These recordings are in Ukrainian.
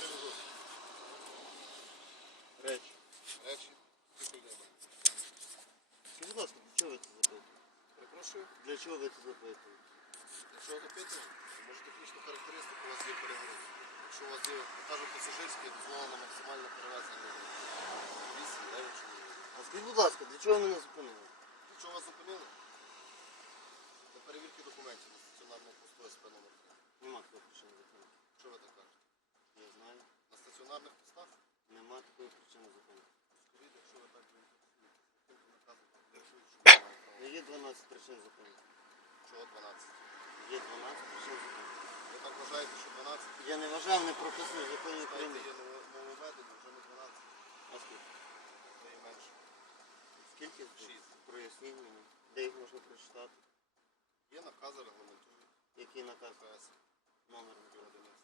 привезуть? Речі. Речі. Скажіть, будь ласка, для чого ви це запитуєте? Перепрошую. Для чого ви це запитуєте? Якщо ви запитуєте, може технічну характеристику у вас є перегруз. Якщо у вас є, покажу пасажирське, дозволено максимальне перевезення 8-9 чоловік. А скажіть, будь ласка, для чого ви мене зупинили? стаціонарних постах? Нема такої причини закону. Скажіть, якщо ви так не Є 12 причин закону. Чого 12? Є 12 причин закону. Ви так вважаєте, що 12? Я не вважав, не прописую законі України. Є нововведення, вже не 12. А скільки? Це і менше. Скільки? 6. Проясніть мені. Де їх можна прочитати? Є накази регламентують. Який наказ? КС. Номер. 111.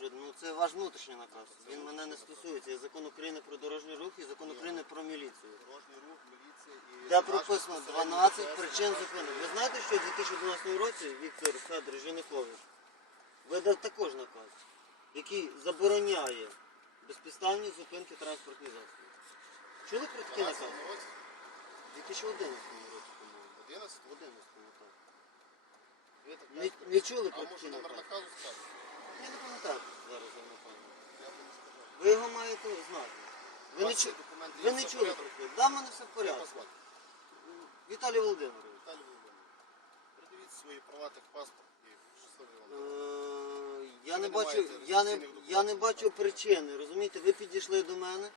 Ну це ваш внутрішній наказ. Він мене не стосується. Є закон України про дорожній рух і закон України про міліцію. Дорожній рух, міліція і... Де прописано 12 причин зупинок. Ви знаєте, що у 2012 році Віктор Федорович Янукович видав також наказ, який забороняє безпідставні зупинки транспортних засобів. Чули про такий наказ? У 2011 році, по-моєму. 11 В 11 так. Не, чули А про може номер наказ? наказу скажете? Пам'ятаю зараз, я не пам'ятаю. Я б не сказав. Ви його маєте знати. Ви не, чу... ви не чули про це? Да, в мене все в порядку. Віталій Володимирович. Віталій Володимирович. Придивіть свої права, так паспорт і щасливий вам. Е. Я не бачу, я не, я не бачу причини. Розумієте, ви підійшли до мене,